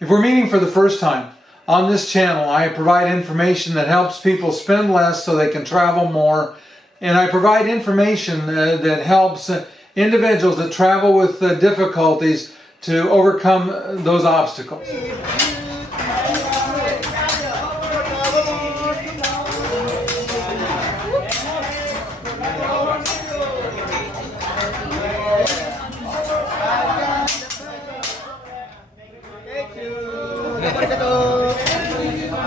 If we're meeting for the first time, on this channel I provide information that helps people spend less so they can travel more, and I provide information that helps individuals that travel with difficulties to overcome those obstacles.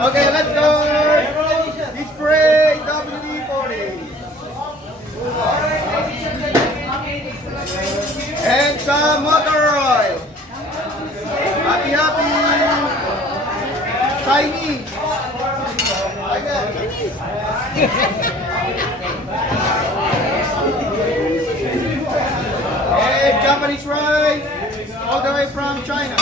Okay, let's go. Display WD-40. And some motor oil. Happy, Chinese. Like that. And Japanese rice, all the way from China.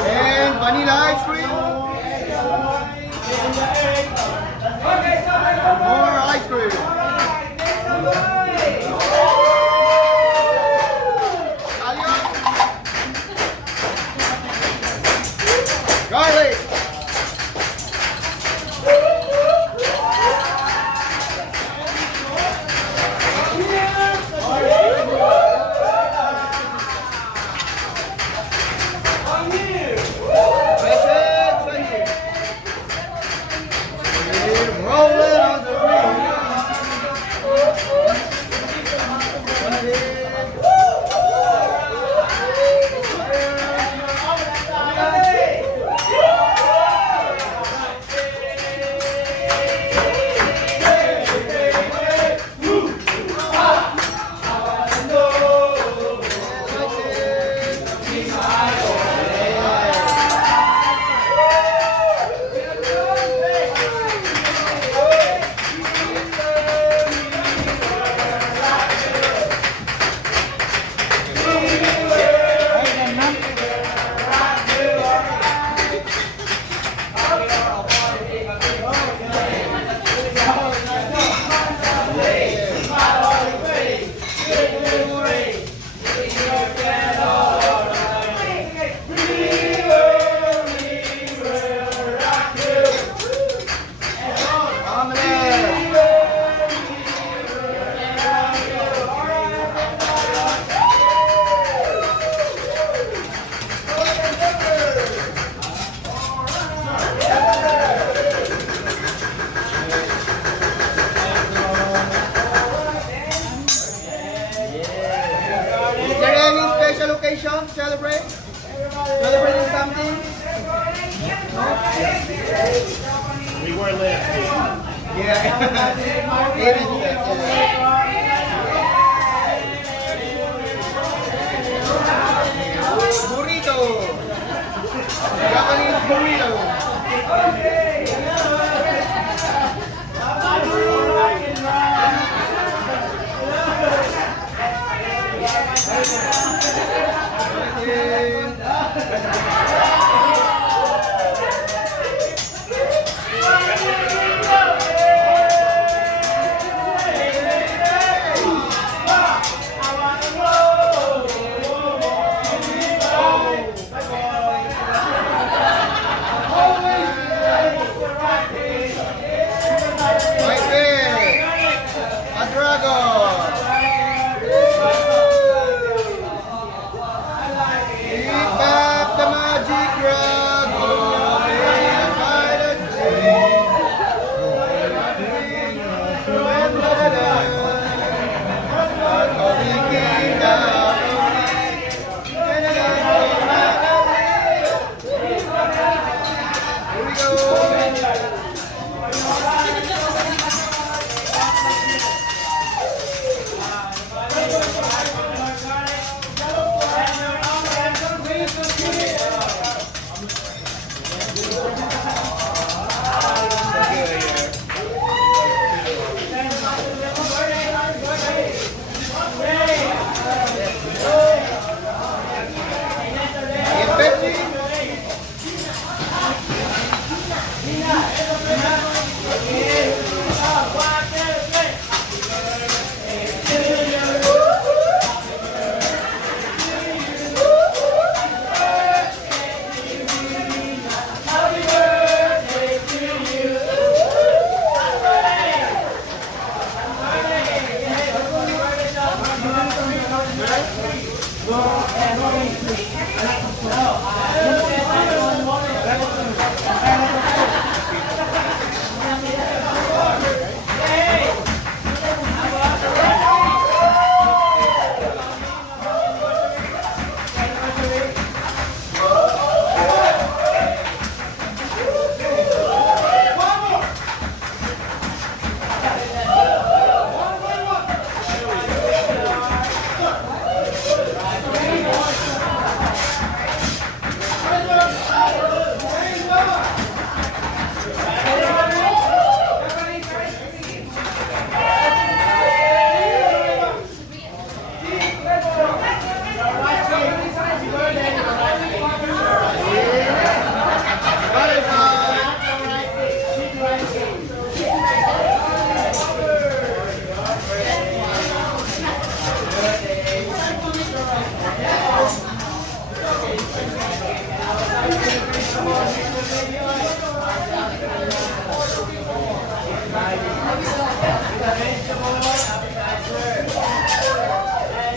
And vanilla ice cream. More ice cream. Garlic. Celebrating something? No? We were last week. Yeah. Burrito. Japanese burrito.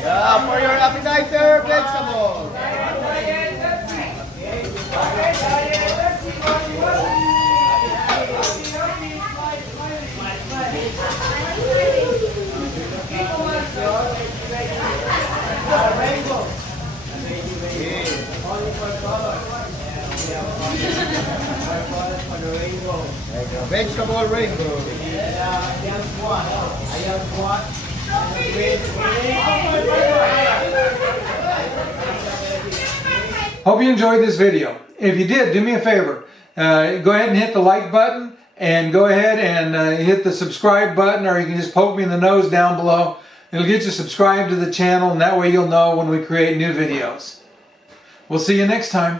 Yeah, for your appetizer, vegetable. Vegetable rainbow. Hope you enjoyed this video. If you did, do me a favor. Go ahead and hit the like button, and go ahead and hit the subscribe button, or you can just poke me in the nose down below. It'll get you subscribed to the channel, and that way you'll know when we create new videos. We'll see you next time.